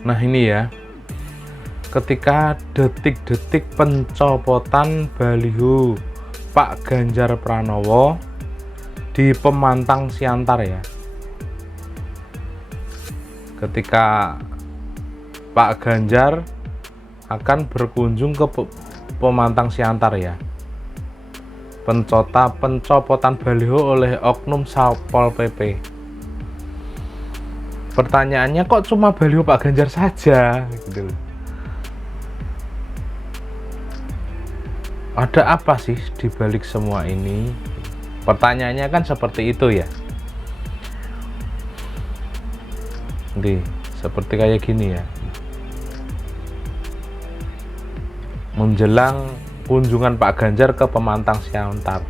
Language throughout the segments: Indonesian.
Nah ini ya, ketika detik-detik pencopotan baliho Pak Ganjar Pranowo di Pemantang Siantar ya. Ketika Pak Ganjar akan berkunjung ke Pemantang Siantar ya. Pencopotan baliho oleh oknum Satpol PP. Pertanyaannya kok cuma baliho Pak Ganjar saja gitu. Ada apa sih di balik semua ini? Pertanyaannya kan seperti itu ya. Nih, seperti kayak gini ya. Menjelang kunjungan Pak Ganjar ke Pemantang Siantar.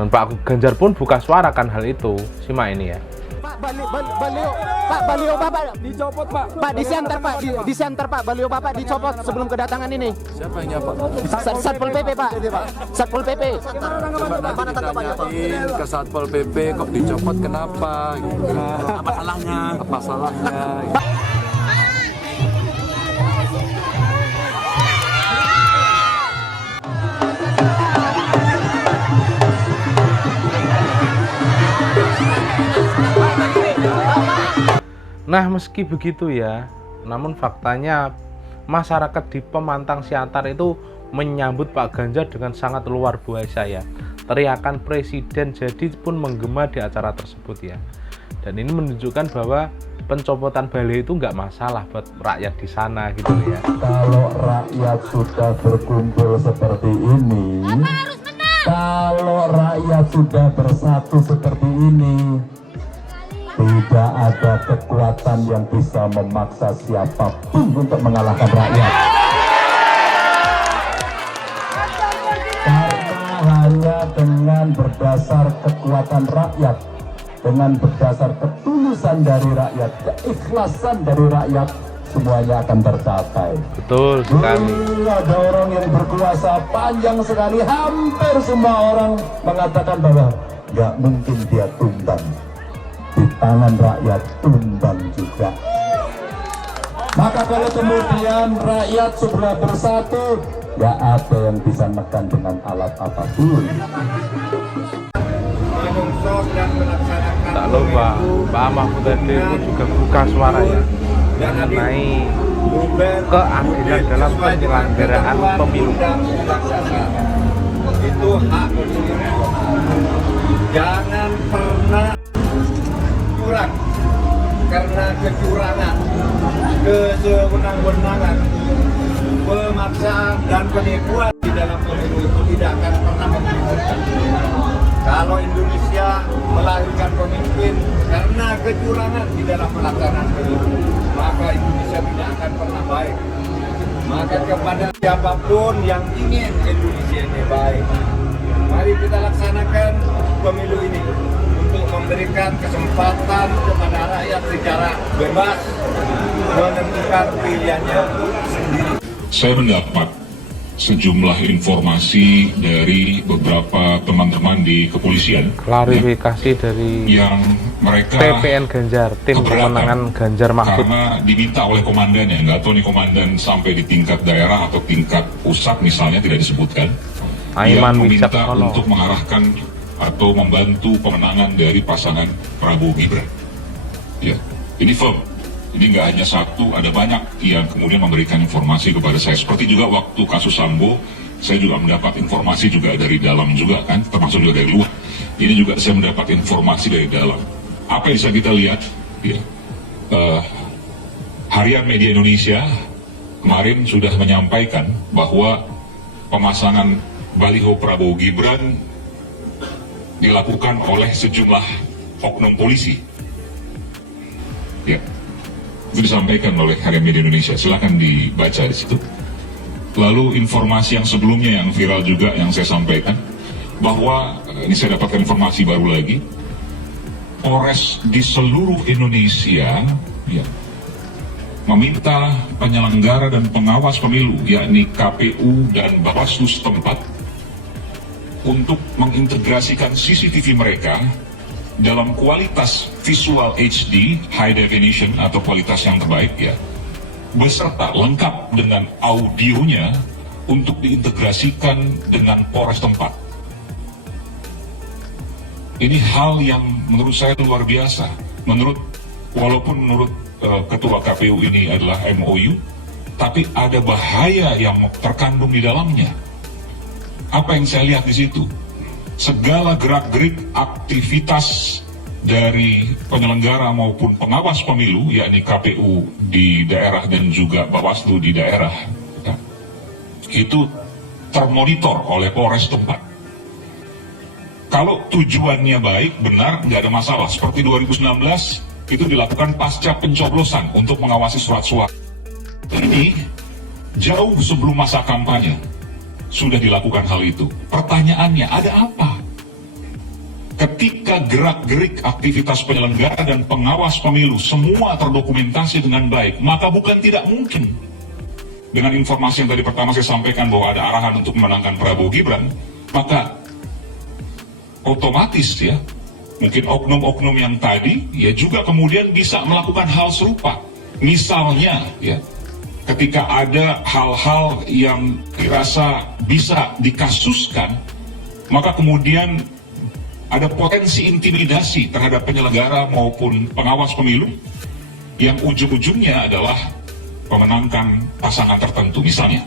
Dan Pak Ganjar pun buka suara kan hal itu. Simak ini ya. Pak, baliho Bapak dicopot, Pak. Pak, di Siantar, Pak. Di Siantar, Pak. Baliho Bapak dicopot sebelum kedatangan ini. Siapa yang nyapa? Satpol PP, Pak. Satpol PP. Coba nanti ditanyain ke Satpol PP kok dicopot kenapa? Gitu. Apa salahnya? Apa salahnya? Nah meski begitu ya, namun faktanya masyarakat di Pemantang Siantar itu menyambut Pak Ganjar dengan sangat luar biasa ya. Teriakan presiden jadi pun menggema di acara tersebut ya. Dan ini menunjukkan bahwa pencopotan baliho itu nggak masalah buat rakyat di sana gitu ya. Kalau rakyat sudah berkumpul seperti ini, kalau rakyat sudah bersatu seperti ini, tidak ada kekuatan yang bisa memaksa siapapun untuk mengalahkan rakyat. Karena hanya dengan berdasar kekuatan rakyat, dengan berdasar ketulusan dari rakyat, keikhlasan dari rakyat, semuanya akan tercapai. Betul sekali. Ada orang yang berkuasa panjang sekali, hampir semua orang mengatakan bahwa nggak mungkin dia tumbang. Di tangan rakyat tumbang juga. Maka kalau kemudian rakyat sudah bersatu, gak ada yang bisa menekan dengan alat apapun. Tak lupa Pak Mahfud MD itu juga buka suara ya mengenai keadilan dalam penyelenggaraan pemilu. Itu hak konstitusi. Jangan pernah curang karena kecurangan, kesewenang-wenangan, pemaksaan dan penipuan di dalam pemilu itu tidak akan pernah menghasilkan. Kalau Indonesia melahirkan pemimpin karena kecurangan di dalam pelaksanaan pemilu, maka Indonesia tidak akan pernah baik. Maka kepada siapapun yang ingin Indonesia ini baik, mari kita laksanakan pemilu ini untuk memberikan kesempatan kepada rakyat secara bebas menentukan pilihannya sendiri. Saya mendapat sejumlah informasi dari beberapa teman-teman di kepolisian Klarifikasi dari yang mereka TPN Ganjar, tim pemenangan Ganjar Mahfud. karena diminta oleh komandannya, nggak tahu nih komandan sampai di tingkat daerah atau tingkat pusat misalnya tidak disebutkan, Aiman yang meminta Wicaksono. untuk mengarahkan atau membantu pemenangan dari pasangan Prabowo Gibran. Ya, ini firm. Ini nggak hanya satu, ada banyak yang kemudian memberikan informasi kepada saya. Seperti juga waktu kasus Sambo, saya juga mendapat informasi juga dari dalam juga kan, termasuk juga dari luar. Ini juga saya mendapat informasi dari dalam. Apa yang bisa kita lihat? Ya, Harian Media Indonesia kemarin sudah menyampaikan bahwa pemasangan baliho Prabowo Gibran dilakukan oleh sejumlah oknum polisi. Ya, itu disampaikan oleh Harian Media Indonesia. Silakan dibaca di situ. Lalu informasi yang sebelumnya yang viral juga yang saya sampaikan bahwa ini saya dapatkan informasi baru lagi, Polres di seluruh Indonesia ya, meminta penyelenggara dan pengawas pemilu yakni KPU dan Bawaslu setempat untuk mengintegrasikan CCTV mereka dalam kualitas visual HD, high definition atau kualitas yang terbaik ya, beserta lengkap dengan audionya untuk diintegrasikan dengan Polres tempat. Ini hal yang menurut saya luar biasa. Walaupun menurut Ketua KPU ini adalah MOU, tapi ada bahaya yang terkandung di dalamnya. Apa yang saya lihat di situ? Segala gerak-gerik aktivitas dari penyelenggara maupun pengawas pemilu, yakni KPU di daerah dan juga Bawaslu di daerah, ya, itu termonitor oleh Polres tempat. Kalau tujuannya baik, benar, nggak ada masalah. Seperti 2019, itu dilakukan pasca pencoblosan untuk mengawasi surat suara. Ini jauh sebelum masa kampanye sudah dilakukan hal itu. Pertanyaannya, ada apa? Ketika gerak-gerik aktivitas penyelenggara dan pengawas pemilu semua terdokumentasi dengan baik, maka bukan tidak mungkin. Dengan informasi yang tadi pertama saya sampaikan bahwa ada arahan untuk memenangkan Prabowo Gibran, maka otomatis ya, mungkin oknum-oknum yang tadi ya juga kemudian bisa melakukan hal serupa. Misalnya ya, ketika ada hal-hal yang dirasa bisa dikasuskan, maka kemudian ada potensi intimidasi terhadap penyelenggara maupun pengawas pemilu yang ujung-ujungnya adalah memenangkan pasangan tertentu misalnya.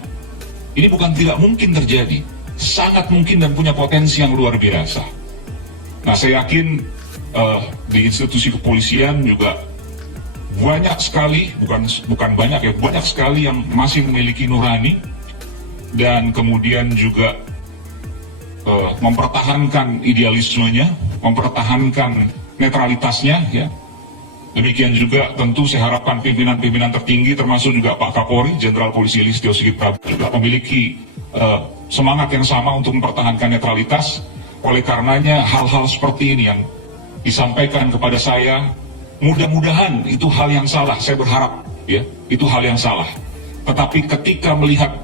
Ini bukan tidak mungkin terjadi, sangat mungkin dan punya potensi yang luar biasa. Nah, saya yakin di institusi kepolisian juga banyak sekali, bukan banyak ya, banyak sekali yang masih memiliki nurani dan kemudian juga mempertahankan idealismenya, mempertahankan netralitasnya ya. Demikian juga tentu saya harapkan pimpinan-pimpinan tertinggi termasuk juga Pak Kapolri, Jenderal Polisi Listio Sigit Prabowo juga memiliki semangat yang sama untuk mempertahankan netralitas. Oleh karenanya hal-hal seperti ini yang disampaikan kepada saya, mudah-mudahan itu hal yang salah, saya berharap ya, itu hal yang salah. Tetapi ketika melihat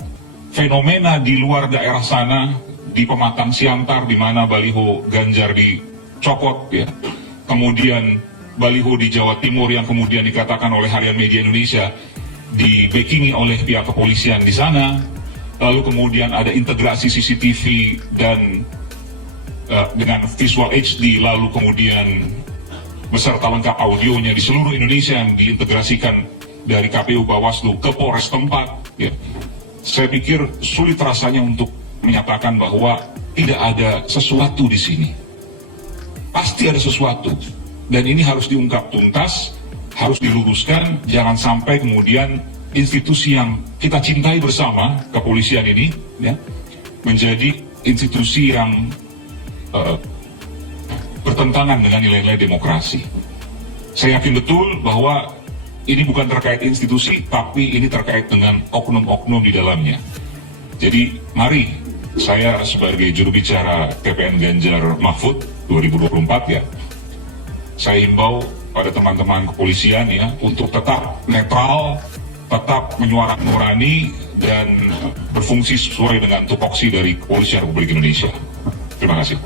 fenomena di luar daerah sana, di Pematang Siantar di mana baliho Ganjar dicopot ya, kemudian baliho di Jawa Timur yang kemudian dikatakan oleh Harian Media Indonesia di-backingi oleh pihak kepolisian di sana, lalu kemudian ada integrasi CCTV dan dengan visual HD, lalu kemudian beserta lengkap audionya di seluruh Indonesia yang diintegrasikan dari KPU Bawaslu ke Polres tempat ya. Saya pikir sulit rasanya untuk menyatakan bahwa tidak ada sesuatu di sini. Pasti ada sesuatu dan ini harus diungkap tuntas, harus diluruskan. Jangan sampai kemudian institusi yang kita cintai bersama, kepolisian ini ya, menjadi institusi yang bertentangan dengan nilai-nilai demokrasi. Saya yakin betul bahwa ini bukan terkait institusi, tapi ini terkait dengan oknum-oknum di dalamnya. Jadi mari saya sebagai juru bicara TPN Ganjar Mahfud 2024 ya, saya himbau pada teman-teman kepolisian ya untuk tetap netral, tetap menyuarakan nurani dan berfungsi sesuai dengan tupoksi dari Kepolisian Republik Indonesia. Terima kasih.